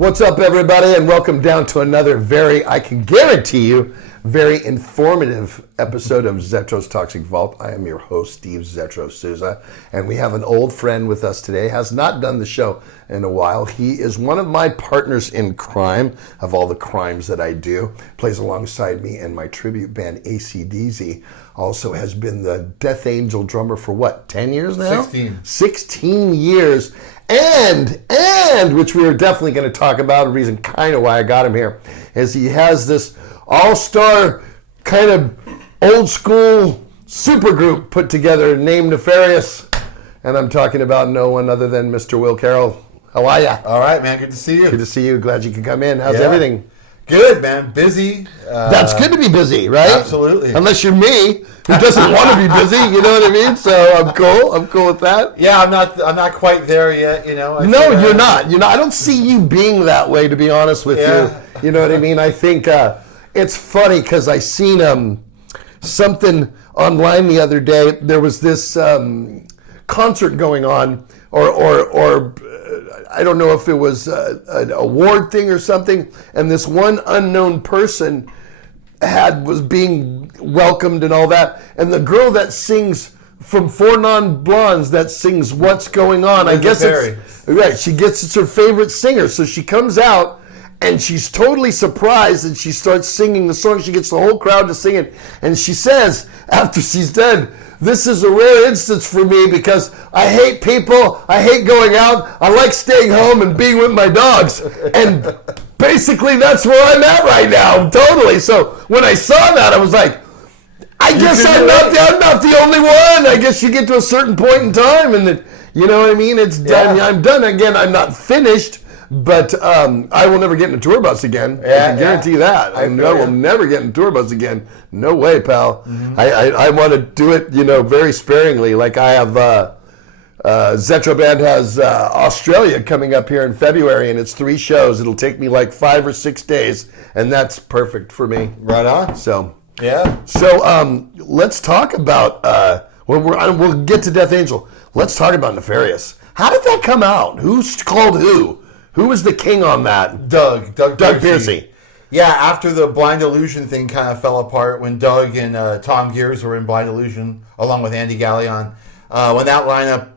What's up, everybody, and welcome down to another I can guarantee you, very informative episode of Zetro's Toxic Vault. I am your host, Steve Zetro Souza, and we have an old friend with us today. Has not done the show in a while. He is one of my partners in crime, of all the crimes that I do. Plays alongside me in my tribute band, ACDZ. Also has been the Death Angel drummer for what, 10 years now? 16 years. And which we are definitely going to talk about, a reason kind of why I got him here, is he has this all-star kind of old-school supergroup put together named Nefarious. And I'm talking about no one other than Mr. Will Carroll. How are ya? All right, man. Good to see you. Good to see you. Glad you could come in. How's everything? Good, man. Busy. That's good to be busy, right? Absolutely. Unless you're me, who doesn't want to be busy, you know what I mean? So I'm cool. I'm cool with that. Yeah, I'm not quite there yet, you know. No, you're not. You're not. I don't see you being that way, to be honest with you. You know what I mean? I think it's funny because I seen something online the other day. There was this concert going on, or I don't know if it was an award thing or something, and this one unknown person was being welcomed and all that, and the girl that sings from Four Non-Blondes that sings "What's Going On," I guess it's right. It's her favorite singer, so she comes out and she's totally surprised, and she starts singing the song. She gets the whole crowd to sing it, and she says after she's done, "This is a rare instance for me because I hate people, I hate going out, I like staying home and being with my dogs." And basically that's where I'm at right now, totally. So when I saw that, I was like, I guess I'm not the only one. I guess you get to a certain point in time and then, you know what I mean? It's done. Yeah. I'm done. Again, I'm not finished, but I will never get in a tour bus again. I can guarantee that. I will never get in a tour bus again. No way, pal. Mm-hmm. I want to do it, very sparingly. Like I have, Zetro Band has Australia coming up here in February, and it's 3 shows. It'll take me like 5 or 6 days, and that's perfect for me. Right on. So yeah. So let's talk about we'll get to Death Angel. Let's talk about Nefarious. How did that come out? Who's called who? Who was the king on that? Doug Piercy. Yeah, after the Blind Illusion thing kind of fell apart, when Doug and Tom Gears were in Blind Illusion, along with Andy Gallion, when that lineup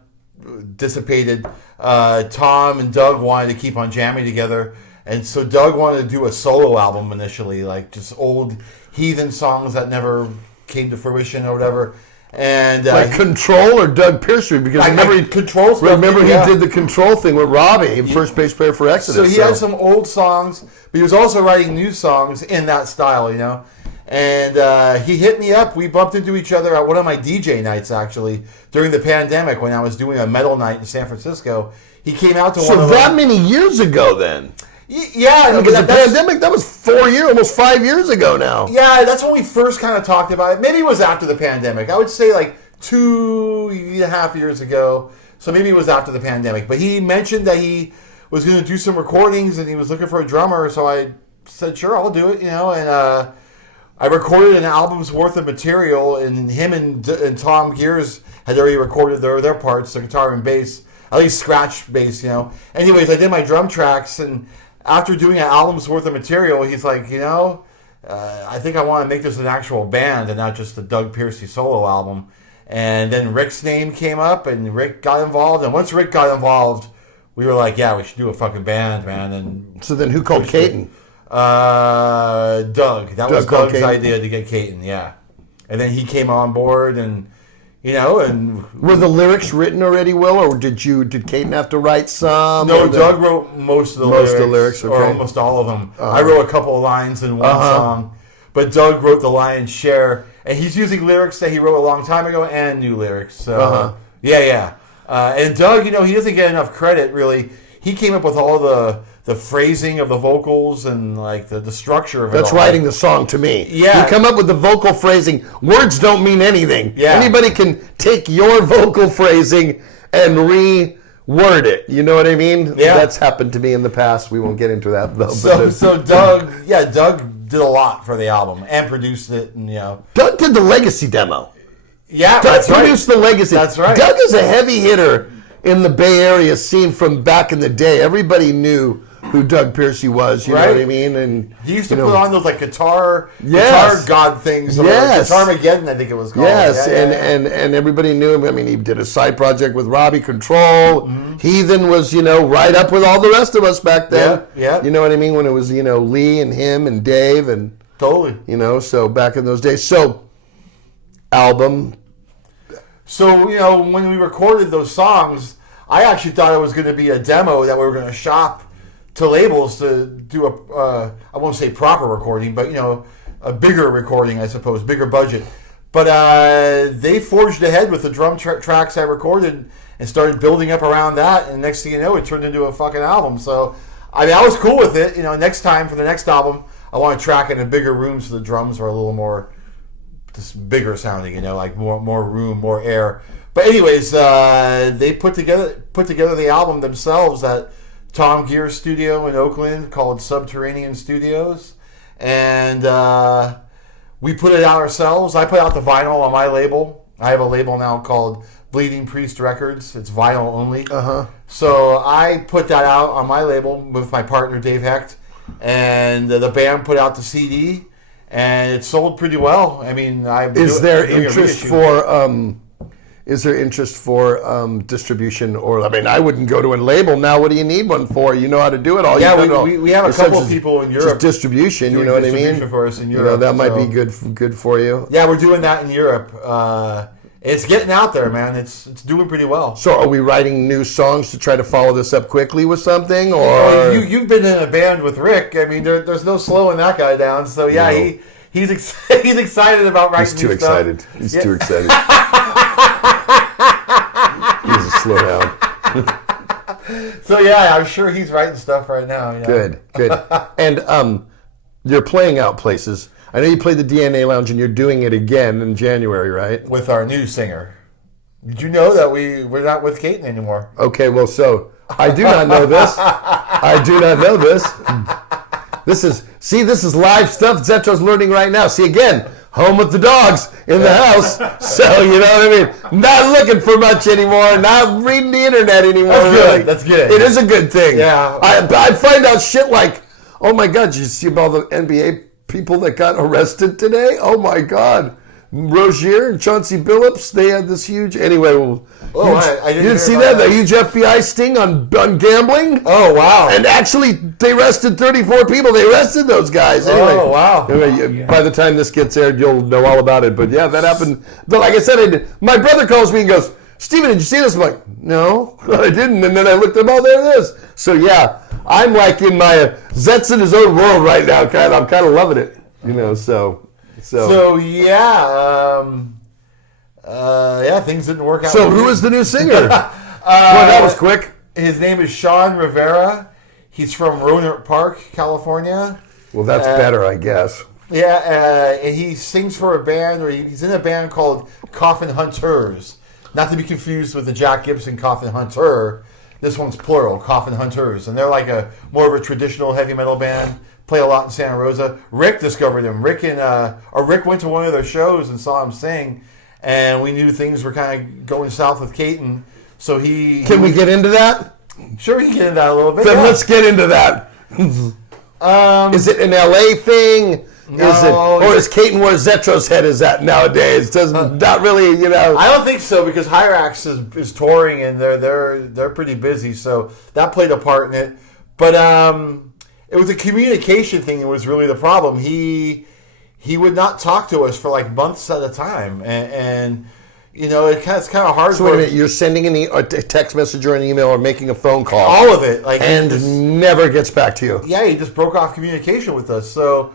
dissipated, Tom and Doug wanted to keep on jamming together, and so Doug wanted to do a solo album initially, like just old heathen songs that never came to fruition or whatever. And like Control or Doug Piercy, because remember he did the Control thing with Robbie, first bass player for Exodus. So he had some old songs, but he was also writing new songs in that style, And he hit me up. We bumped into each other at one of my DJ nights, actually, during the pandemic when I was doing a metal night in San Francisco. He came out to one of them. So that many years ago, then? Yeah. Because the pandemic, that was 4 years, almost 5 years ago now. Yeah, that's when we first kind of talked about it. Maybe it was after the pandemic. I would say like 2.5 years ago. So maybe it was after the pandemic. But he mentioned that he was going to do some recordings and he was looking for a drummer. So I said, sure, I'll do it, And I recorded an album's worth of material, and him and Tom Gears had already recorded their parts, the guitar and bass, at least scratch bass, Anyways, I did my drum tracks, and after doing an album's worth of material, he's like, I think I want to make this an actual band and not just the Doug Piercy solo album. And then Rick's name came up, and Rick got involved. And once Rick got involved, we were like, yeah, we should do a fucking band, man. And so then who called Caton? Doug. That was Doug's idea to get Caton, yeah. And then he came on board, and and were the lyrics written already, Will, or did Caton have to write some? No, Doug wrote most of the lyrics, okay. Or almost all of them. I wrote a couple of lines in one song, but Doug wrote the lion's share, and he's using lyrics that he wrote a long time ago and new lyrics. So yeah. And Doug, he doesn't get enough credit really. He came up with all the phrasing of the vocals and like the structure of it. That's writing the song to me. Yeah. You come up with the vocal phrasing. Words don't mean anything. Yeah. Anybody can take your vocal phrasing and reword it. You know what I mean? Yeah. That's happened to me in the past. We won't get into that though. So Doug did a lot for the album and produced it, and Doug did the Legacy demo. Yeah, Doug produced the Legacy. That's right. Doug is a heavy hitter in the Bay Area scene from back in the day. Everybody knew who Doug Piercy was. You know what I mean? And he used to put on those like guitar Yes. god things. Yes. Guitar-mageddon, I think it was called. Yes, and everybody knew him. I mean, he did a side project with Robbie Control. Heathen was, right up with all the rest of us back then. Yeah. You know what I mean? When it was, Lee and him and Dave and totally. So back in those days. So album. So, when we recorded those songs, I actually thought it was going to be a demo that we were going to shop to labels to do I won't say proper recording, but, a bigger recording, I suppose, bigger budget. But they forged ahead with the drum tracks I recorded and started building up around that. And next thing you know, it turned into a fucking album. So, I was cool with it. Next time for the next album, I want to track in a bigger room so the drums are a little more just bigger sounding, like more room, more air. But anyways, they put together the album themselves at Tom Gear's studio in Oakland called Subterranean Studios, and we put it out ourselves. I put out the vinyl on my label. I have a label now called Bleeding Priest Records. It's vinyl only. So I put that out on my label with my partner Dave Hecht, and the band put out the CD. And it sold pretty well. I mean, Is there interest for distribution? Or I wouldn't go to a label now. What do you need one for? You know how to do it all. We have a couple of people in Europe. Just distribution. You know what I mean? For us in Europe, that might be good for you. Yeah, we're doing that in Europe. It's getting out there, man. It's doing pretty well. So, are we writing new songs to try to follow this up quickly with something, or you've been in a band with Rick? I mean, there's no slowing that guy down. So yeah, no. He's excited about writing. He's too excited. He's too excited. He needs to slow down. So yeah, I'm sure he's writing stuff right now. Good. And you're playing out places. I know you played the DNA Lounge, and you're doing it again in January, right? With our new singer. Did you know that we're not with Caton anymore? Okay, well, so I do not know this. I do not know this. This is live stuff Zetro's learning right now. See, again, home with the dogs in the house. So, you know what I mean? Not looking for much anymore. Not reading the internet anymore. That's good. That's good. It is a good thing. Yeah. I find out shit like, oh my God, did you see all the NBA people that got arrested today? Oh my God. Rozier and Chauncey Billups, they had this huge... Anyway, I didn't you didn't see that? The huge FBI sting on gambling? Oh, wow. And actually, they arrested 34 people. They arrested those guys. Anyway, oh, wow. Anyway, by the time this gets aired, you'll know all about it. But yeah, that happened. But like I said, my brother calls me and goes, Steven, did you see this? I'm like, no, I didn't. And then I looked up, oh, there it is. So yeah, I'm like in my Zet's in his own world right now. I'm kind of loving it, So things didn't work out. So who is the new singer? Well, that was quick. His name is Sean Rivera. He's from Roanoke Park, California. Well, that's better, I guess. Yeah, and he sings for a band, or he's in a band called Coffin Hunters. Not to be confused with the Jack Gibson Coffin Hunter. This one's plural, Coffin Hunters. And they're like more of a traditional heavy metal band. Play a lot in Santa Rosa. Rick discovered him. Rick went to one of their shows and saw him sing, and we knew things were kind of going south with Caton. So Can we get into that? Sure, we can get into that a little bit. Then let's get into that. Is it an LA thing? No, is Caton where Zetro's head is at nowadays? Not really, I don't think so, because Hyrax is touring and they're pretty busy, so that played a part in it. But it was a communication thing that was really the problem. He would not talk to us for like months at a time, and it's kind of hard. So wait a minute, you're sending a text message or an email or making a phone call, all of it, and never gets back to you. Yeah, he just broke off communication with us. So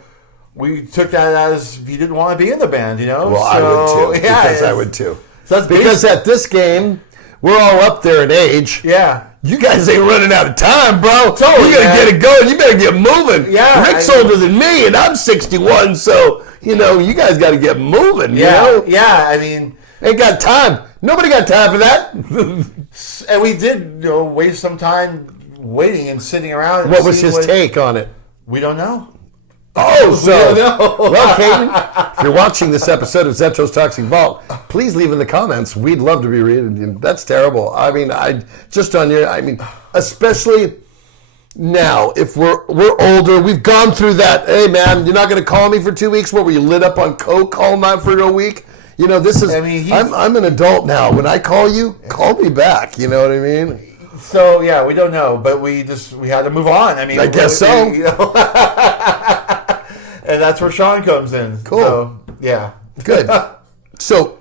we took that as he didn't want to be in the band, Well, I would too. Yeah, because I would too. So that's because at this game, we're all up there in age. Yeah. You guys ain't running out of time, bro. Totally, you gotta get it going. You better get moving. Yeah, Rick's older than me, and I'm 61, so you guys got to get moving. Yeah. I mean, ain't got time. Nobody got time for that. And we did, waste some time waiting and sitting around. What was his take on it? We don't know. Oh, so well, Caton, if you're watching this episode of Zetro's Toxic Vault, please leave in the comments. We'd love to be reading. That's terrible. I mean, especially, Now, if we're older, we've gone through that. Hey, man, you're not going to call me for 2 weeks? What, were you lit up on coke all night for a week? You know, this is. I mean, I'm an adult now. When I call you, call me back. You know what I mean? So yeah, we don't know, but we had to move on. I mean, I guess so. You know, and that's where Sean comes in. Cool. So, yeah. Good. So,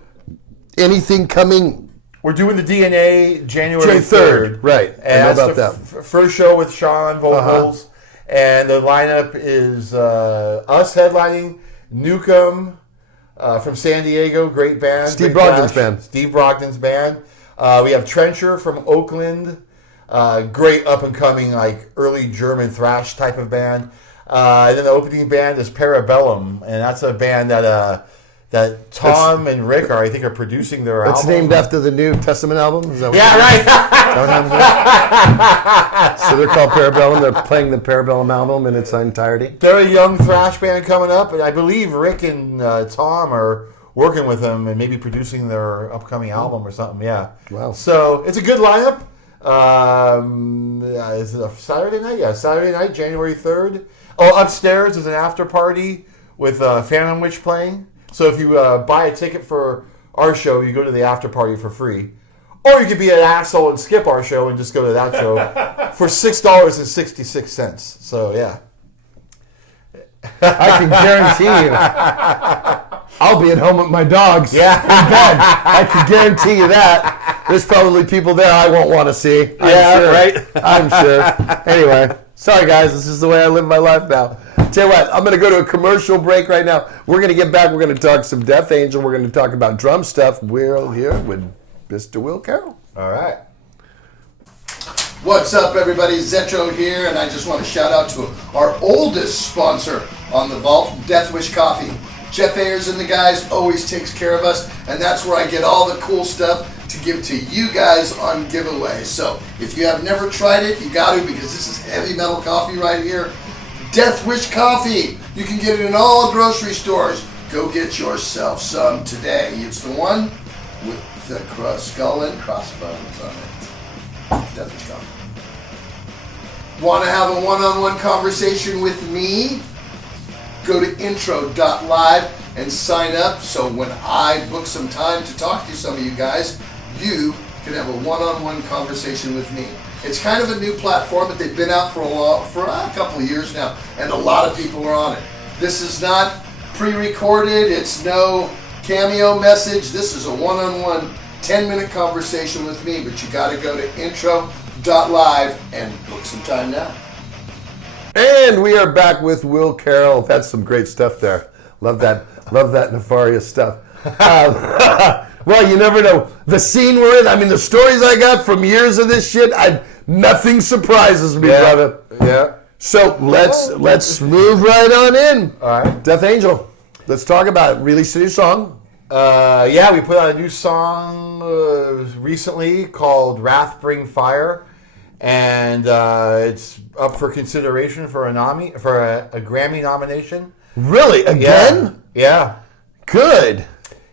anything coming? We're doing the DNA January 3rd. Right. And I know that's about the first show with Sean vocals. And the lineup is us headlining, Newcomb from San Diego, great band. Steve Brogdon's band. Steve Brogdon's band. We have Trencher from Oakland, great up-and-coming, like, early German thrash type of band. And then the opening band is Parabellum, and that's a band that Tom and Rick are producing their album. It's named after the New Testament album? Is that what right. So they're called Parabellum. They're playing the Parabellum album in its entirety. They're a young thrash band coming up, and I believe Rick and Tom are working with them and maybe producing their upcoming album or something. Yeah. Wow. So it's a good lineup. Is it a Saturday night? Yeah, Saturday night, January 3rd. Oh, upstairs is an after party with Phantom Witch playing. So if you buy a ticket for our show, you go to the after party for free. Or you could be an asshole and skip our show and just go to that show for $6.66. So, yeah. I can guarantee you, I'll be at home with my dogs in bed. I can guarantee you that. There's probably people there I won't want to see. Right? I'm sure. Anyway, sorry guys, this is the way I live my life now. Tell you what, I'm going to go to a commercial break right now. We're going to get back. We're going to talk some Death Angel. We're going to talk about drum stuff. We're here with Mr. Will Carroll. All right. What's up, everybody? Zetro here, and I just want to shout out to our oldest sponsor on the vault, Death Wish Coffee. Jeff Ayers and the guys always takes care of us, and that's where I get all the cool stuff to give to you guys on giveaway. So if you have never tried it, you got to, because this is heavy metal coffee right here. Death Wish Coffee. You can get it in all grocery stores. Go get yourself some today. It's the one with the skull and crossbones on it. Death Wish Coffee. Want to have a one-on-one conversation with me? Go to intro.live and sign up, so when I book some time to talk to some of you guys, you can have a one-on-one conversation with me. It's kind of a new platform, but they've been out for a couple of years now, and a lot of people are on it. This is not pre-recorded. It's no cameo message. This is a one-on-one 10-minute conversation with me, but you got to go to intro.live and book some time now. And we are back with Will Carroll. That's some great stuff there. Love that Nefarious stuff. Well, you never know. The scene we're in, I mean, the stories I got from years of this shit, nothing surprises me, brother. Yeah. So let's move right on in. All right. Death Angel. Let's talk about it. Released a new song. Yeah, we put out a new song recently called Wrath Bring Fire. And it's up for consideration for a Grammy nomination. Really? Again? Yeah. Good.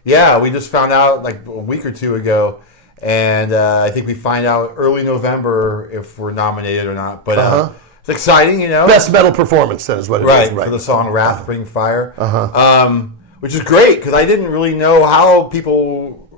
Yeah, we just found out like a week or two ago, and I think we find out early November if we're nominated or not. But it's exciting, you know. Best metal performance, then, is what it is. Right, for the song Wrath Bring Fire. Which is great, because I didn't really know how people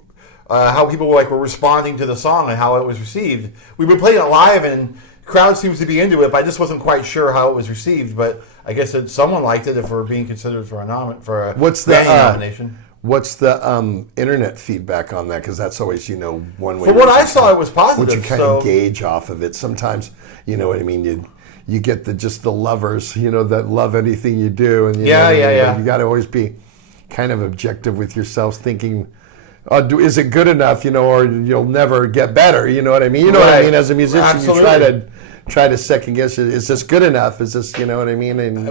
were responding to the song and how it was received. We were playing it live, and the crowd seems to be into it, but I just wasn't quite sure how it was received. But I guess that someone liked it if we're being considered for a Grammy nomination. What's the internet feedback on that? Because that's always, one way. For what I saw, it was positive. What you kind of gauge off of it. Sometimes, you know what I mean. You get the lovers, that love anything you do, and you got to always be kind of objective with yourself, thinking, is it good enough, or you'll never get better. You know what I mean? You know what I mean? As a musician, Absolutely. you try to second guess it. Is this good enough? Is this, you know what I mean? And,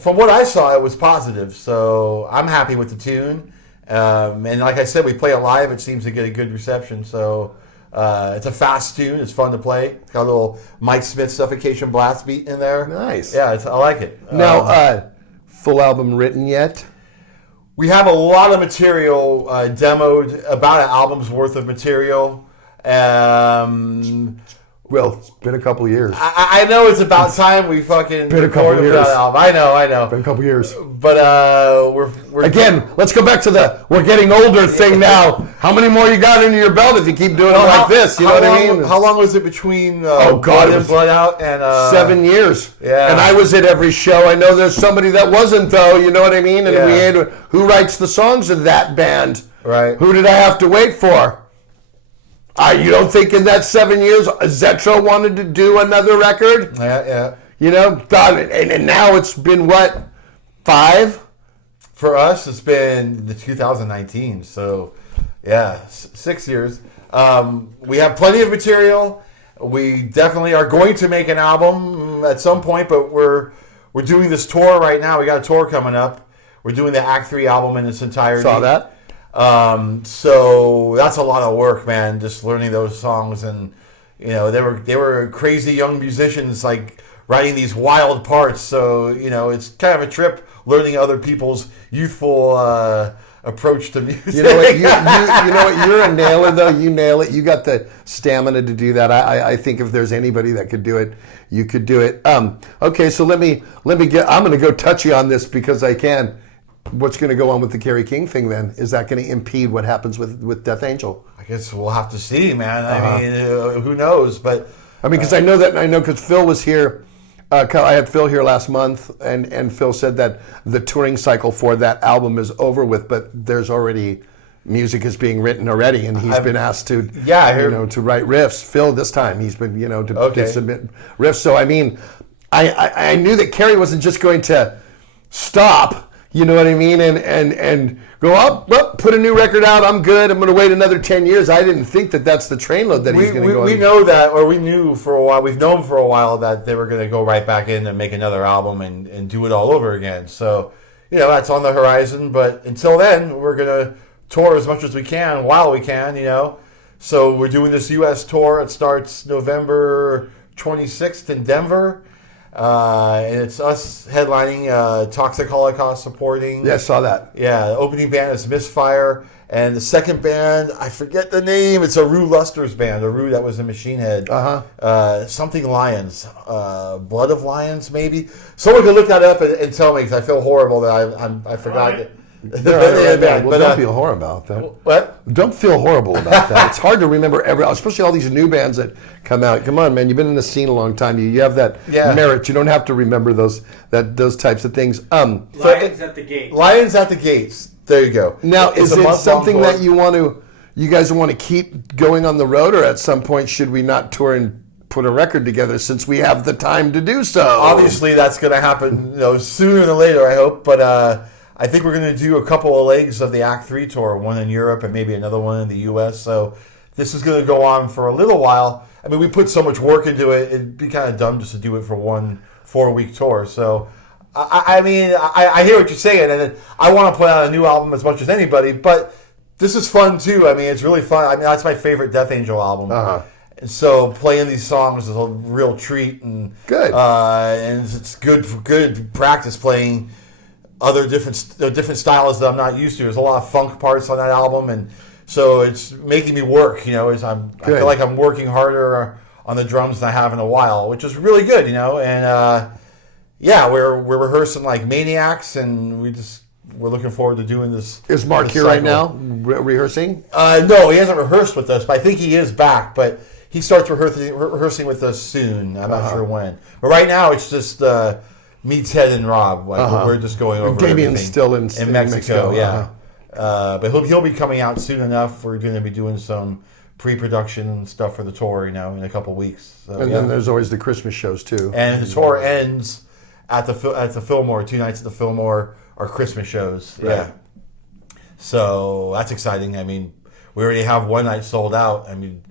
from what I saw, it was positive. So I'm happy with the tune. And like I said, we play it live. It seems to get a good reception. So it's a fast tune. It's fun to play. It's got a little Mike Smith Suffocation Blast beat in there. Nice. Yeah, I like it. Now, full album written yet? We have a lot of material demoed, about an album's worth of material. Well, it's been a couple years. I know it's about time we fucking been a couple recorded years. that album. I know. Been a couple years. But we're again. Let's go back to the we're getting older thing now. How many more you got under your belt if you keep doing it like this? You know what I mean? How long was it between Blood In, Blood Out and 7 years? Yeah. And I was at every show. I know there's somebody that wasn't though. You know what I mean? And we had who writes the songs of that band? Right. Who did I have to wait for? You don't think in that 7 years Zetro wanted to do another record? Yeah. You know, God, and now it's been what, 5? For us, it's been the 2019. So, 6 years. We have plenty of material. We definitely are going to make an album at some point, but we're doing this tour right now. We got a tour coming up. We're doing the Act 3 album in its entirety. Saw that. So that's a lot of work, man. Just learning those songs, and they were crazy young musicians, like writing these wild parts. So it's kind of a trip learning other people's youthful approach to music. You know what? You know what? You're a nailer, though. You nail it. You got the stamina to do that. I think if there's anybody that could do it, you could do it. Okay, so let me get. I'm going to go touchy on this because I can. What's going to go on with the Kerry King thing then? Is that going to impede what happens with Death Angel? I guess we'll have to see, man. I mean, who knows? But because I know because Phil was here. I had Phil here last month, and Phil said that the touring cycle for that album is over with, but there's already music is being written already, and he's been asked to to write riffs. Phil this time he's been to submit riffs. So I mean, I knew that Kerry wasn't just going to stop. You know what I mean? And go up, put a new record out. I'm good. I'm going to wait another 10 years. I didn't think that that's the train load that he's going to go on. We know that, or we knew for a while. We've known for a while that they were going to go right back in and make another album and do it all over again. So, that's on the horizon. But until then, we're going to tour as much as we can while we can, So we're doing this U.S. tour. It starts November 26th in Denver. And it's us headlining, Toxic Holocaust supporting. Yeah, I saw that. Yeah, the opening band is Misfire. And the second band, I forget the name. It's a Rue Luster's band, a Rue that was in Machine Head. Something Lions. Blood of Lions, maybe? Someone can look that up and tell me, because I feel horrible that I forgot it. Don't feel horrible about that. What? Don't feel horrible about that. It's hard to remember especially all these new bands that come out. Come on, man! You've been in the scene a long time. You have that merit. You don't have to remember those types of things. Lions at the Gates. Lions at the Gates. There you go. Now, is it something that you guys want to keep going on the road, or at some point should we not tour and put a record together since we have the time to do so? Obviously, that's going to happen, sooner than later. I hope, but. I think we're going to do a couple of legs of the Act 3 tour, one in Europe and maybe another one in the U.S. So this is going to go on for a little while. I mean, we put so much work into it, it'd be kind of dumb just to do it for one 4-week tour. So, I hear what you're saying, and I want to put out a new album as much as anybody, but this is fun too. I mean, it's really fun. I mean, that's my favorite Death Angel album. And so playing these songs is a real treat. And good. And it's good practice playing other different styles that I'm not used to. There's a lot of funk parts on that album, and so it's making me work. I feel like I'm working harder on the drums than I have in a while, which is really good. And we're rehearsing like maniacs, and we're looking forward to doing this. Is Mark here right now rehearsing? No, he hasn't rehearsed with us, but I think he is back. But he starts rehearsing with us soon. I'm not sure when. But right now, it's just. Me, Ted, and Rob. We're just going over Damien's still in Mexico. Yeah. But he'll be coming out soon enough. We're going to be doing some pre-production stuff for the tour, in a couple weeks. So, and then there's always the Christmas shows too. And the tour ends at the Fillmore. 2 nights at the Fillmore are Christmas shows. Right. Yeah. So that's exciting. I mean, we already have one night sold out. I mean,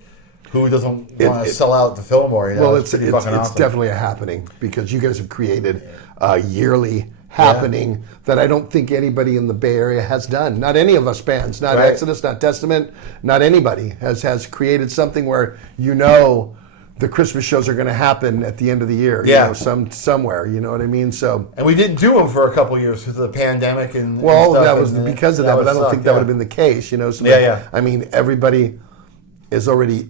who doesn't want to sell out the Fillmore? Well, it's definitely a happening because you guys have created a yearly happening that I don't think anybody in the Bay Area has done. Not any of us bands, not Exodus, not Testament, not anybody has created something where the Christmas shows are going to happen at the end of the year. Somewhere. You know what I mean? So, and we didn't do them for a couple of years because of the pandemic and that was because of that. But I don't think that would have been the case. So I mean, everybody is already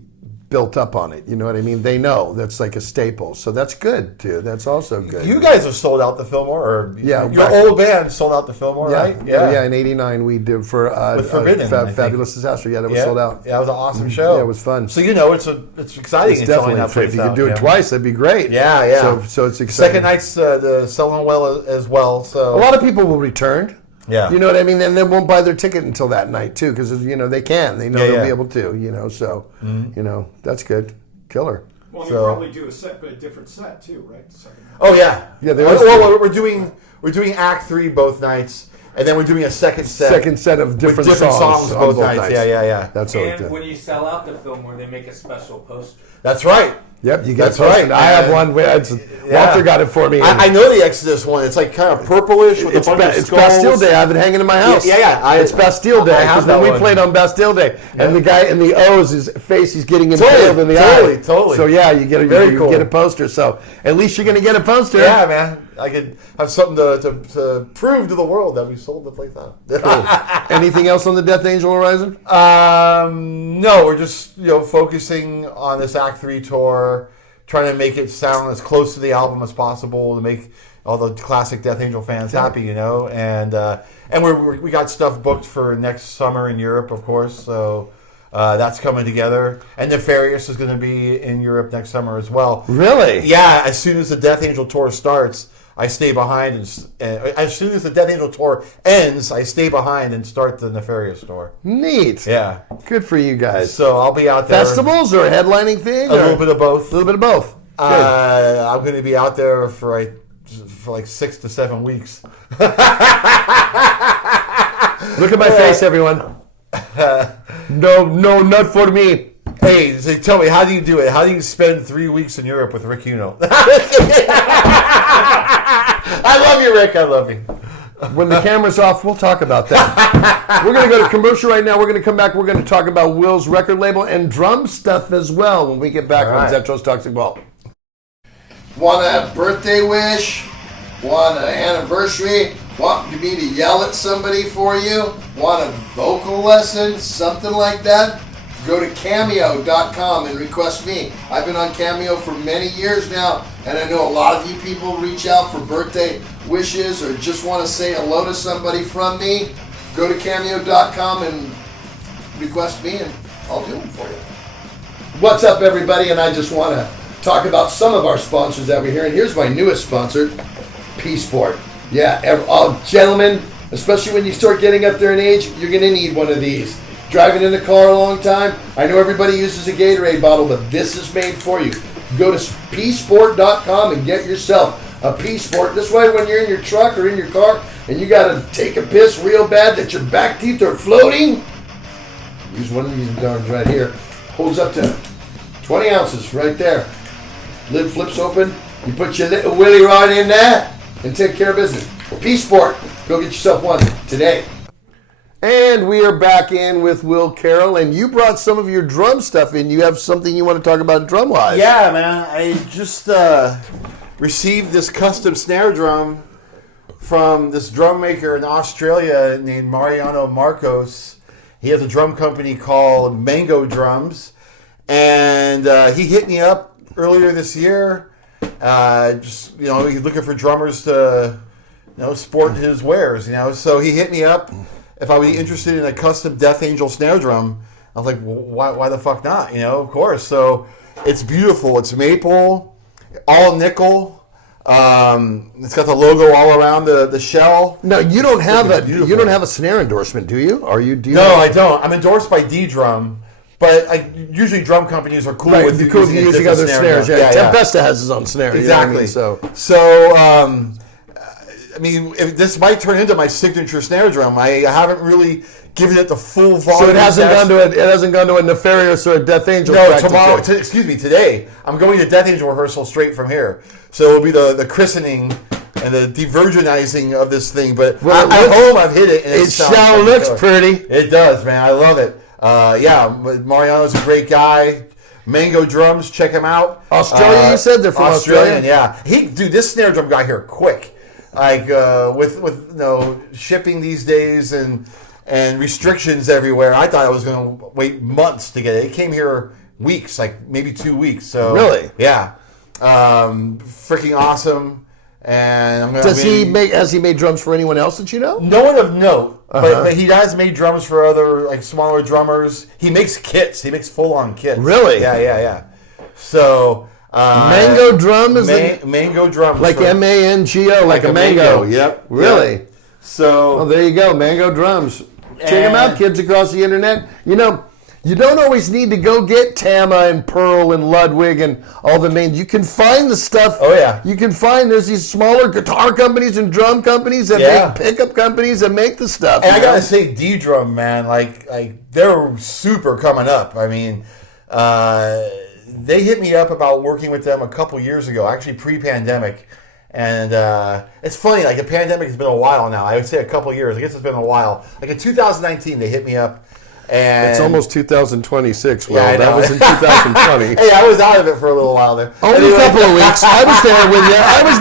built up on it. You know what I mean? They know that's like a staple. So that's good too. That's also good. You guys have sold out the Fillmore, or Yeah, your old band sold out the Fillmore, right? Yeah. In '89 we did for With Forbidden, I think. Fabulous Disaster. Yeah, that was sold out. Yeah, it was an awesome show. Yeah, it was fun. So it's exciting. It's definitely selling that if you could do it twice, that'd be great. Yeah. So it's exciting. Second night's selling well as well. So a lot of people will return. Yeah. You know what I mean? And they won't buy their ticket until that night, too, because, they can. They know they'll be able to, so, that's good. Killer. Well, you probably do a different set, too, right? Oh, yeah. Yeah, we're doing Act 3 both nights, and then we're doing a second set of different songs both nights. Yeah. That's always And good. when you sell out the Fillmore, they make a special poster. That's right. Yep, you get That's a poster. right. I have one. Walter got it for me. I know the Exodus one. It's like kind of purplish with a bunch of It's skulls. Bastille Day. I have it hanging in my house. Yeah. It's Bastille Day. I have Because that when we one. played on Bastille Day, and the guy in the O's, his face, he's getting impaled in the eye. Totally. So yeah, you get Very get a poster. So at least you're going to get a poster. Yeah, man. I could have something to prove to the world that we sold the place out. Cool. Anything else on the Death Angel horizon? No, we're just focusing on this Act 3 tour, trying to make it sound as close to the album as possible to make all the classic Death Angel fans happy, and we got stuff booked for next summer in Europe, of course. So that's coming together, and Nefarious is going to be in Europe next summer as well. Really? Yeah. As soon as the Death Angel tour starts, I stay behind, and as soon as the Death Angel tour ends, I stay behind and start the Nefarious tour. Neat. Yeah. Good for you guys. So I'll be out there. Festivals or a headlining thing? A little bit of both. A little bit of both. Good. I'm going to be out there for like 6 to 7 weeks. Look at my face, everyone. No, not for me. Hey, so tell me, how do you do it? How do you spend 3 weeks in Europe with Rick Uno? I love you, Rick. I love you. When the camera's off, we'll talk about that. We're going to go to commercial right now. We're going to come back. We're going to talk about Will's record label and drum stuff as well when we get back on Zetro's Toxic Ball. Want a birthday wish? Want an anniversary? Want me to yell at somebody for you? Want a vocal lesson? Something like that? Go to Cameo.com and request me. I've been on Cameo for many years now, and I know a lot of you people reach out for birthday wishes or just want to say hello to somebody from me. Go to Cameo.com and request me, and I'll do it for you. What's up, everybody? And I just want to talk about some of our sponsors that we're here. And here's my newest sponsor, P-Sport. Yeah, gentlemen, especially when you start getting up there in age, you're going to need one of these. Driving in the car a long time, I know everybody uses a Gatorade bottle, but this is made for you. Go to psport.com and get yourself a P-Sport. This way, when you're in your truck or in your car and you got to take a piss real bad that your back teeth are floating, use one of these darns right here. Holds up to 20 ounces right there. Lid flips open. You put your little willy rod in there and take care of business. Well, P-Sport, go get yourself one today. And we are back in with Will Carroll, and you brought some of your drum stuff in. You have something you want to talk about drum-wise. Yeah, man. I just received this custom snare drum from this drum maker in Australia named Mariano Marcos. He has a drum company called Mango Drums, and he hit me up earlier this year. He's looking for drummers to, sport his wares. So he hit me up if I would be interested in a custom Death Angel snare drum. I was like, well, why the fuck not? Of course. So it's beautiful. It's maple, all nickel. It's got the logo all around the shell. No, you don't have a snare endorsement, do you? No, I don't. I'm endorsed by D-Drum, but usually drum companies are cool with using other snares. Yeah. Tempesta has his own snare. Exactly. If this might turn into my signature snare drum. I haven't really given it the full volume. So it hasn't gone to a Nefarious or a Death Angel. No, today I'm going to Death Angel rehearsal straight from here. So it'll be the christening and the de-virginizing of this thing. But at home I've hit it. And it sure looks pretty. It does, man. I love it. Mariano's a great guy. Mango Drums, check him out. Australia, you said they're from Australia? Yeah. This snare drum got here quick. With shipping these days and restrictions everywhere, I thought I was going to wait months to get it. It came here weeks, like maybe 2 weeks. So Really? yeah, freaking awesome. And Has he made drums for anyone else that you know? No one of note, but he has made drums for other like smaller drummers. He makes kits. He makes full-on kits. Really? Yeah. So Mango drum is mango drums, like MANGO, like a mango. Yep. Really? Yep. So there you go, Mango drums. Check them out, kids across the internet. You know, you don't always need to go get Tama and Pearl and Ludwig and all the main. You can find the stuff. Oh yeah. You can find there's these smaller guitar companies and drum companies that make pickup companies that make the stuff. And I gotta say, D-Drum, man, like they're super coming up. I mean, they hit me up about working with them a couple years ago, actually pre-pandemic. And it's funny, like the pandemic has been a while now. I would say a couple years. I guess it's been a while. Like in 2019, they hit me up. And it's almost 2026. Well, that was in 2020. Hey, I was out of it for a little while there. Only a couple of weeks. I was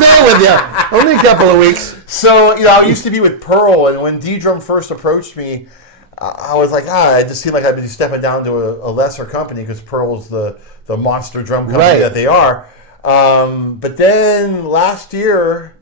there with you. Only a couple of weeks. So, I used to be with Pearl, and when D-Drum first approached me, I was like, it just seemed like I'd be stepping down to a lesser company because Pearl's the monster drum company that they are. But then last year,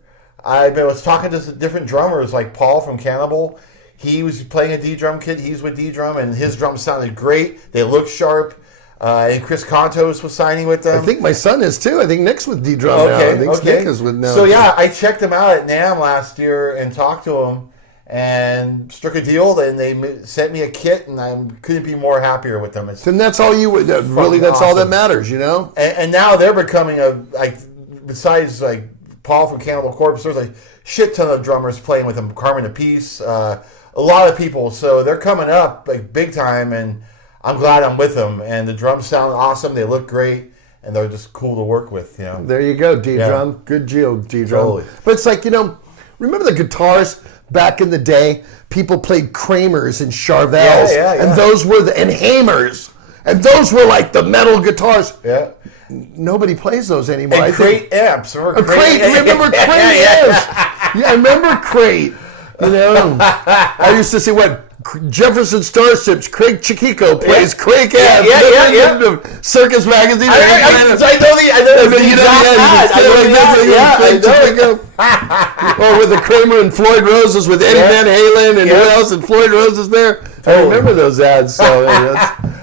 I was talking to some different drummers, like Paul from Cannibal. He was playing a D-Drum kit. He's with D-Drum, and his drums sounded great. They looked sharp. And Chris Contos was signing with them. I think my son is too. I think Nick's with D-Drum now. I think Nick is with now. So yeah, I checked them out at NAMM last year and talked to them and struck a deal. And they sent me a kit, and I couldn't be more happier with them. And that's all you would really. That's awesome. All that matters, And now they're becoming besides like Paul from Cannibal Corpse, there's a shit ton of drummers playing with them. Carmen Apiece, a lot of people. So they're coming up like big time, and I'm glad I'm with them. And the drums sound awesome. They look great, and they're just cool to work with. There you go, D-Drum. Yeah. Good deal, D-Drum. Totally. But it's like remember the guitars back in the day? People played Kramers and Charvels, and those were and Hamers, and those were like the metal guitars. Yeah. Nobody plays those anymore. And Crate amps. Remember Crate amps? Yeah, I remember Crate. I used to see what Jefferson Starships, Craig Chiquico plays Craig amps. Yeah. Circus Magazine. I know Or with the Kramer and Floyd Roses with Eddie Van Halen and who else? And Floyd Roses there. I remember those ads. So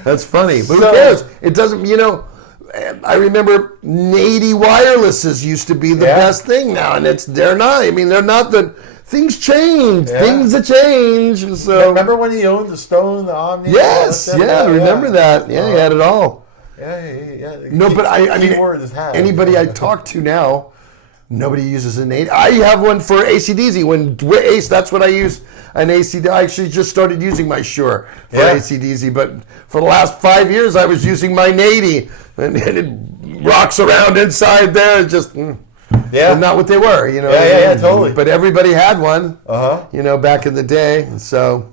that's funny. But who cares? It doesn't. I remember Nady wirelesses used to be the best thing now, and they're not. I mean, they're not the. Things change. Yeah. Things that change. So remember when he owned the Stone, the Omni? Yes, I remember that. Yeah, he had it all. Yeah. No, but I mean, anybody I talk to now, nobody uses an 8. I have one for ACDZ. When Ace, that's what I use. An ACDZ. I actually just started using my Shure for ACDZ, but for the last 5 years, I was using my Nady, and it rocks around inside there. Just. Yeah, not what they were, Yeah, totally. But everybody had one, back in the day. So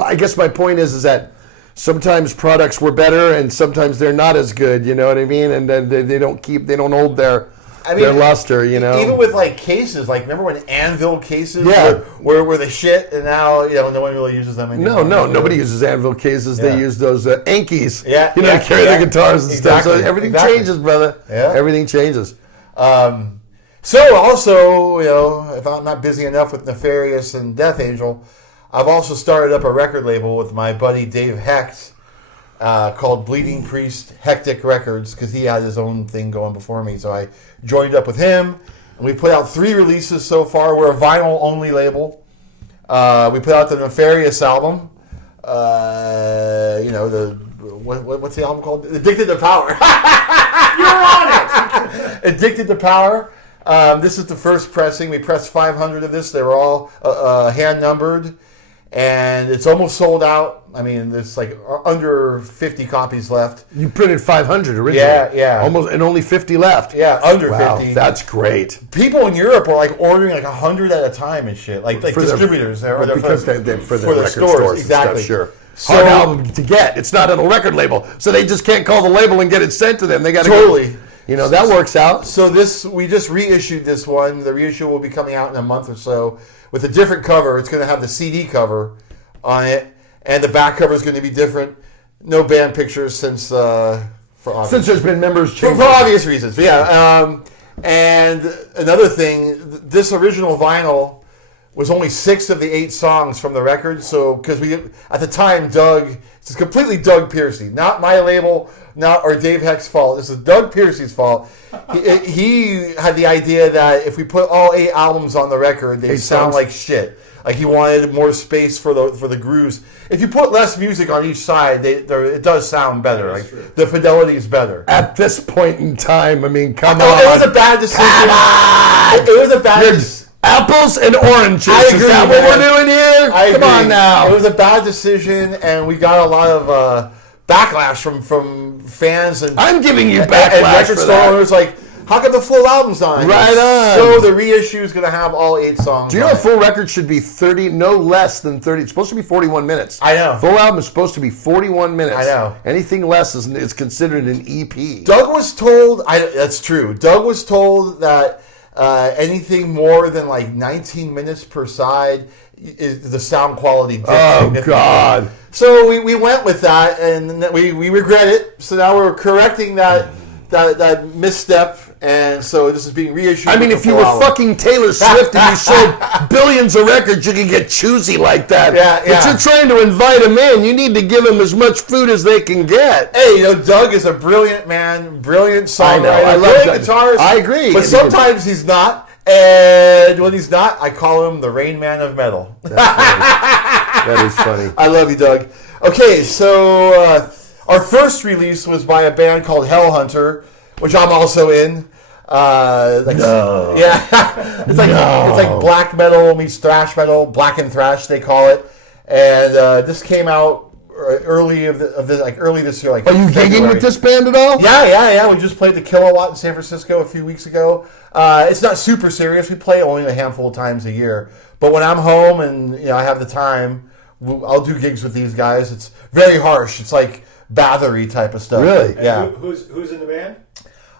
I guess my point is that sometimes products were better and sometimes they're not as good. You know what I mean? And they don't hold their luster. Even with like cases, like remember when Anvil cases were the shit, and now no one really uses them anymore. No, nobody uses Anvil cases. They use those Ankies. To carry the guitars and stuff. So everything changes, brother. Yeah, everything changes. So also, if I'm not busy enough with Nefarious and Death Angel, I've also started up a record label with my buddy Dave Hecht called Bleeding Priest Hectic Records because he had his own thing going before me. So I joined up with him, and we put out 3 releases so far. We're a vinyl-only label. We put out the Nefarious album. What's the album called? Addicted to Power. You're on it. Addicted to Power. This is the first pressing. We pressed 500 of this. They were all hand numbered, and it's almost sold out. I mean, there's like under 50 copies left. You printed 500 originally. Yeah. Almost, and only 50 left. Yeah, under 50. That's great. People in Europe are like ordering like 100 at a time and shit. Like distributors. For the record stores. Exactly. Stuff, sure. Hard album to get. It's not on a record label, so they just can't call the label and get it sent to them. They got to totally. That works out. So we just reissued this one. The reissue will be coming out in a month or so with a different cover. It's going to have the CD cover on it, and the back cover is going to be different. no band pictures since Since there's been members for changes. obvious reasons. But yeah. And another thing, this original vinyl was only 6 of the 8 songs from the record. So because we at the time it's completely Doug Piercy, not my label, or Dave Heck's fault. This is Doug Piercy's fault. He had the idea that if we put all 8 albums on the record, they sound like shit. Like he wanted more space for the grooves. If you put less music on each side, it does sound better. Like true. the fidelity is better. At this point in time, I mean, come No, on. it was a bad decision. It was a bad decision. Apples and oranges. I agree, Is that man. what we're doing here? I Come agree. on now. It was a bad decision, and we got a lot of backlash from fans and I'm giving you and backlash record for store that. owners. Like, how come the full album's on? Right on. So the reissue is going to have all 8 songs. Do you know on a full record should be 30, no less than 30? It's supposed to be 41 minutes. I know. Full album is supposed to be 41 minutes. I know. Anything less is considered an EP. Doug was told, that's true. Doug was told that anything more than like 19 minutes per side, the sound quality dips significantly. God. So we went with that, and we regret it. So now we're correcting that misstep, and so this is being reissued. I mean, with if the you full were album. fucking Taylor Swift and you sold billions of records, you could get choosy like that. Yeah, But yeah. you're trying to invite them in. You need to give them as much food as they can get. Hey, Doug is a brilliant man, brilliant I know, songwriter, I love brilliant Doug. guitarist. I agree. But sometimes he's not, and when he's not, I call him the Rain Man of metal. That is funny. I love you, Doug. Okay, so our first release was by a band called Hellhunter, which I'm also in. No. Yeah, it's like black metal meets thrash metal, black and thrash they call it. And this came out early this year. Like, Are you gigging February. with this band at all? Yeah. We just played the Kilowatt in San Francisco a few weeks ago. It's not super serious. We play only a handful of times a year. But when I'm home and I have the time, I'll do gigs with these guys. It's very harsh. It's like Bathory type of stuff. Really? Yeah. Who's in the band?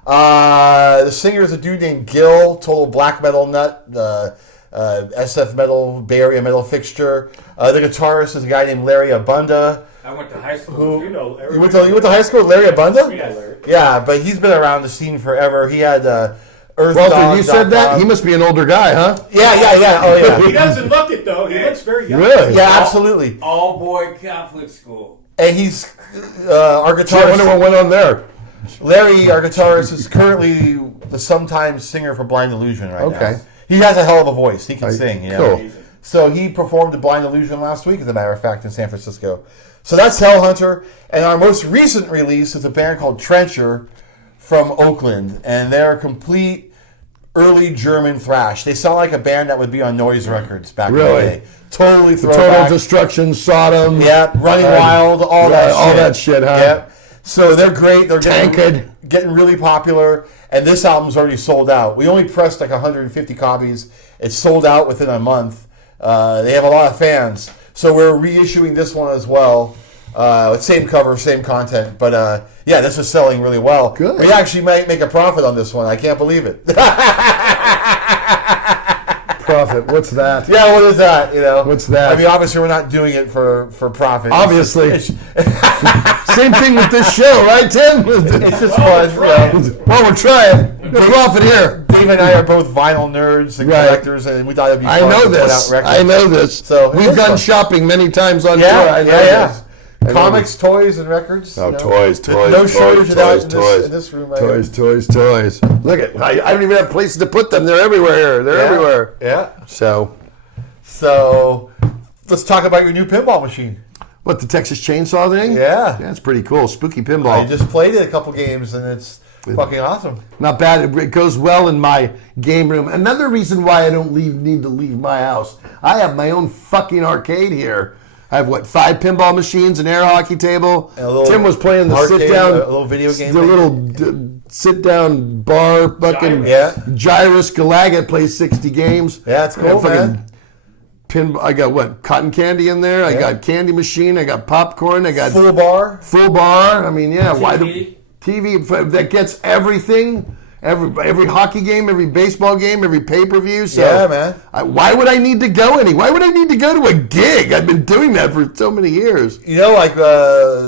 The singer is a dude named Gil, total black metal nut, SF metal, Bay Area metal fixture. The guitarist is a guy named Larry Abunda. I went to high school. You know, You went to high school with Larry Abunda? Yeah, Larry. Yeah, but he's been around the scene forever. He had Earth Walter, Dog you said that? .com. He must be an older guy, huh? Yeah. Oh, yeah. He doesn't look it though. He looks very young. Really? Yeah, absolutely. All boy Catholic school. And he's our Gee, I wonder guitarist. what went on there. Larry, our guitarist, is currently the sometimes singer for Blind Illusion right now. Okay. He has a hell of a voice. He can sing. Cool. So he performed at Blind Illusion last week, as a matter of fact, in San Francisco. So that's Hellhunter. And our most recent release is a band called Trencher from Oakland. And they're a complete early German thrash. They sound like a band that would be on Noise Records back in the Really? day. Totally Total throwback. Destruction, Sodom. Yeah, Running Wild, all Yeah, that shit. all that shit, huh? Yep. So they're great. They're Tankard. getting really popular, and this album's already sold out. We only pressed like 150 copies. It's sold out within a month. They have a lot of fans, so we're reissuing this one as well. Same cover, same content, but yeah, this is selling really well. Good. We actually might make a profit on this one. I can't believe it. Profit. What's that? Yeah, what is that? What's that? I mean, obviously, we're not doing it for profit. Obviously. It's Same thing with this show, right, Tim? just fun. Well, we're trying. No profit here. Dave and I are both vinyl nerds and Right. collectors, and we thought it'd be fun I know to put this. out records. I know this. So, it we've is done fun. shopping many times on tour. Yeah, I know yeah. this. I know Comics, toys, and records. Oh, you know. toys. No shortage of that in this room. Right here. Toys. Look at, I don't even have places to put them. They're everywhere here. They're Yeah, everywhere. Yeah. So, Let's talk about your new pinball machine. what, the Texas Chainsaw thing? Yeah. Yeah, it's pretty cool. Spooky I pinball. just played it a couple games, and it's fucking awesome. Not bad. It goes well in my game room. Another reason why I don't need to leave my house. I have my own fucking arcade here. I have, 5 pinball machines, an air hockey table. And a little Tim was playing the arcade, sit-down. a little video game The thing. little sit-down bar fucking Yeah. Gyrus Galaga plays 60 games. Yeah, it's I got cool, fucking man. I got cotton candy in there. I got candy machine. I got popcorn. I got Full bar. full bar. I mean, yeah. Why TV? TV that gets everything every hockey game, every baseball game, every pay-per-view. So Yeah, man. Why would I need to go Why would I need to go to a gig? I've been doing that for so many years. You know, like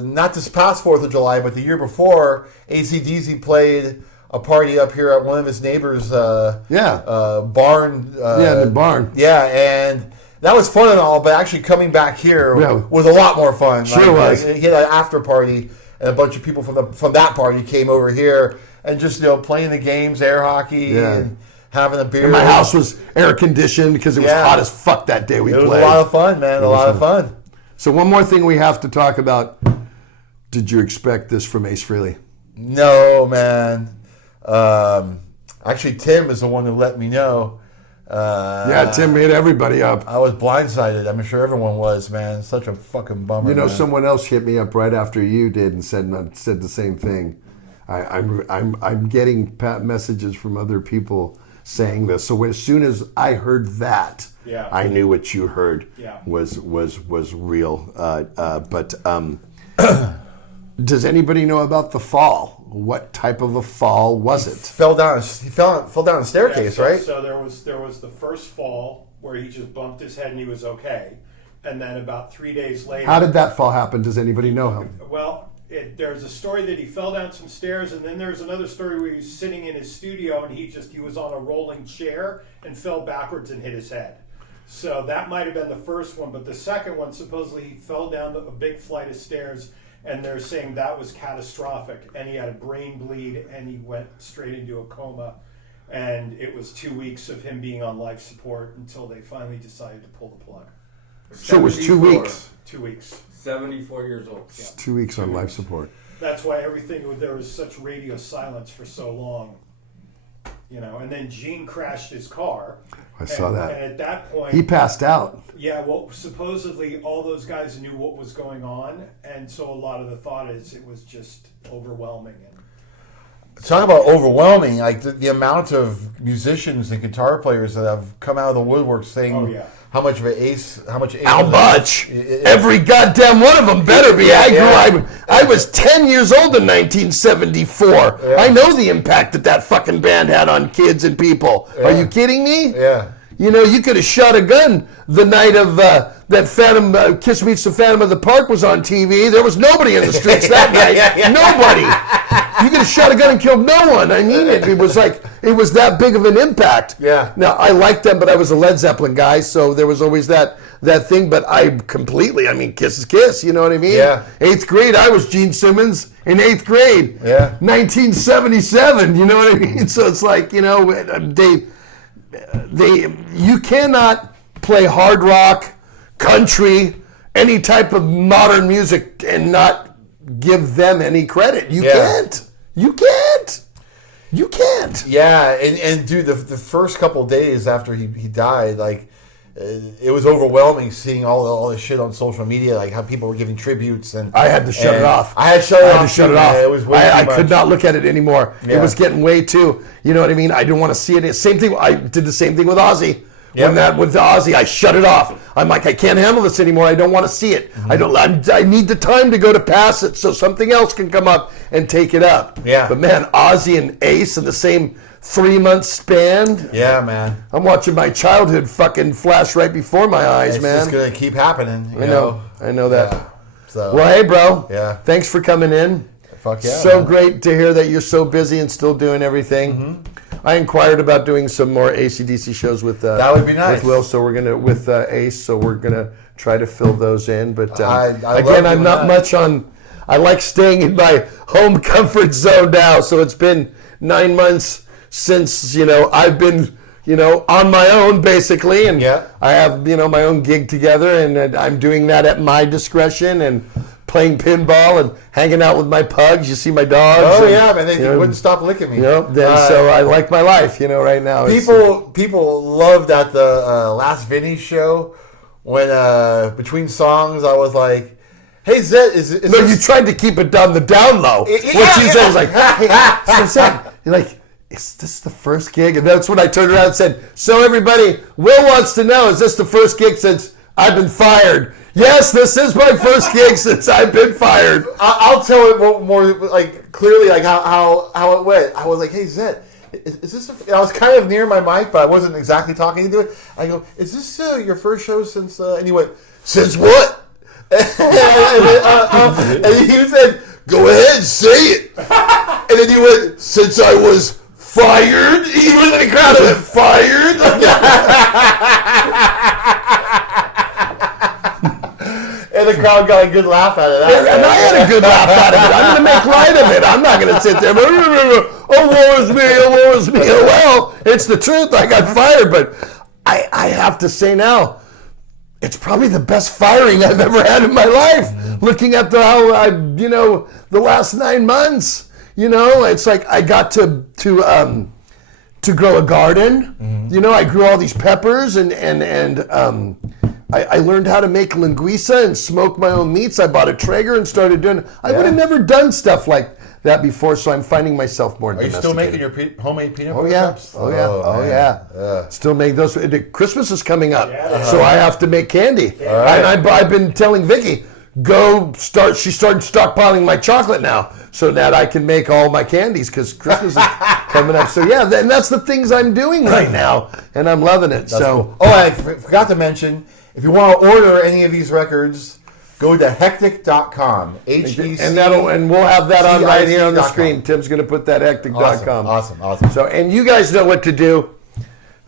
not this past 4th of July, but the year before, ACDZ played a party up here at one of his neighbors' barn. The barn. Yeah, and that was fun and all, but actually coming back here was a lot more fun. Sure was. He had an after party, and a bunch of people from that party came over here and just playing the games, air hockey, and having a beer. And my house was air conditioned because it was hot as fuck that day we played. It was a lot of fun, man. A lot of fun. So one more thing we have to talk about. Did you expect this from Ace Frehley? No, man. Actually, Tim is the one who let me know. Tim hit everybody up. I was blindsided. I'm sure everyone was, man. Such a fucking bummer. You know, man. someone else hit me up right after you did and said the same thing. I'm getting messages from other people saying this. So as soon as I heard that, I knew what you heard was real. But does anybody know about the fall? What type of a fall was it? He fell down a staircase, right? So there was the first fall where he just bumped his head and he was okay, and then about 3 days later. How did that fall happen? Does anybody know him? Well, there's a story that he fell down some stairs, and then there's another story where he was sitting in his studio and he was on a rolling chair and fell backwards and hit his head. So that might have been the first one, but the second one, supposedly he fell down a big flight of stairs. And they're saying that was catastrophic, and he had a brain bleed, and he went straight into a coma, and it was 2 weeks of him being on life support until they finally decided to pull the plug. So it was 2 weeks. 2 weeks. 74 years old. Yeah. 2 weeks on life support. That's why there was such radio silence for so long. And then Gene crashed his car. I saw that. And at that point, he passed out. Yeah, well, supposedly all those guys knew what was going on, and so a lot of the thought is it was just overwhelming. Talk about overwhelming, like the amount of musicians and guitar players that have come out of the woodwork saying how much Ace. How much? Every goddamn one of them better be. I was 10 years old in 1974. Yeah. I know the impact that fucking band had on kids and people. Yeah. Are you kidding me? Yeah. You could have shot a gun the night of that Phantom Kiss Meets the Phantom of the Park was on TV. There was nobody in the streets that night. Nobody. You could have shot a gun and killed no one. I mean, it was that big of an impact. Yeah. Now I liked them, but I was a Led Zeppelin guy, so there was always that thing. But Kiss is Kiss. You know what I mean? Yeah. 8th grade, I was Gene Simmons in 8th grade. Yeah. 1977. You know what I mean? So it's like you cannot play hard rock, country, any type of modern music and not give them any credit. You can't. Yeah, and dude, the first couple of days after he died, like it was overwhelming seeing all this shit on social media, like how people were giving tributes, and I had to shut it off. I had to shut it off. It was way I too much. could not look at it anymore. Yeah. It was getting way too. You know what I mean? I didn't want to see it. Same thing. I did the same thing with Ozzy. Yep. With Ozzy, I shut it off. I'm like, I can't handle this anymore. I don't want to see it. Mm-hmm. I need the time to go to pass it so something else can come up and take it up. Yeah. But man, Ozzy and Ace in the same 3-month span. Yeah, man. I'm watching my childhood fucking flash right before my eyes, man. It's just gonna keep happening. I know that. Yeah. So. Well, hey, bro. Yeah. Thanks for coming in. Fuck yeah. So man. great to hear that you're so busy and still doing everything. Mm-hmm. I inquired about doing some more ACDC shows with that would be nice. with Will, so we're gonna with Ace, so we're gonna try to fill those in. But again, I'm not much on. I like staying in my home comfort zone now. So it's been 9 months since I've been on my own basically, and I have my own gig together, and I'm doing that at my discretion and playing pinball and hanging out with my pugs. You see my dogs. Oh, yeah, man. They wouldn't stop licking me. So I like my life, right now. People loved at the last Vinny show when between songs I was like, hey, Zed, is no, you tried to keep it on the down low. What you said was like, hey, Zed, you're like, is this the first gig? And that's when I turned around and said, so everybody, Will wants to know, is this the first gig since I've been fired? Yes, this is my first gig since I've been fired. I'll tell it more like clearly, like how it went. I was like, hey, Zed, is this? I was kind of near my mic, but I wasn't exactly talking into it. I go, is this your first show since? And he went, since what? And he said, go ahead, say it. And then he went, since I was fired. He was in the crowd and went, fired. And the crowd got a good laugh out of that. And I had a good laugh out of it. I'm going to make light of it. I'm not going to sit there. Oh, woe is me. Oh, woe is me. Oh, well, it's the truth. I got fired. But I have to say now, it's probably the best firing I've ever had in my life. Looking at the last 9 months, it's like I got to grow a garden. I grew all these peppers and I learned how to make linguiça and smoke my own meats. I bought a Traeger and started doing it. I would have never done stuff like that before, so I'm finding myself more domesticated. Are you still making your homemade peanut butter cups? Oh, yeah. Still make those. Christmas is coming up, so I have to make candy. Right. And I've been telling Vicky, she started stockpiling my chocolate now so that I can make all my candies because Christmas is coming up. So, and that's the things I'm doing right now, and I'm loving it. That's cool. Oh, I forgot to mention, if you want to order any of these records, go to hectic.com. HEC. And we'll have that on right here on the screen. Tim's going to put that hectic.com. Awesome. So, and you guys know what to do.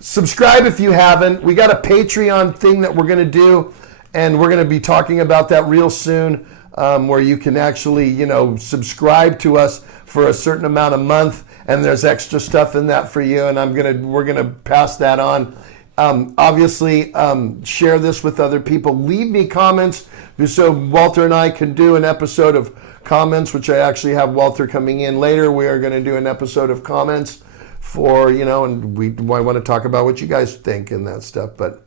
Subscribe if you haven't. We got a Patreon thing that we're going to do, and we're going to be talking about that real soon, where you can actually, subscribe to us for a certain amount a month, and there's extra stuff in that for you, and we're going to pass that on. Obviously, share this with other people. Leave me comments so Walter and I can do an episode of comments, which I actually have Walter coming in later. We are going to do an episode of comments for, and I want to talk about what you guys think and that stuff. But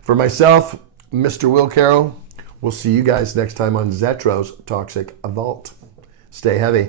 for myself, Mr. Will Carroll, we'll see you guys next time on Zetro's Toxic Vault. Stay heavy.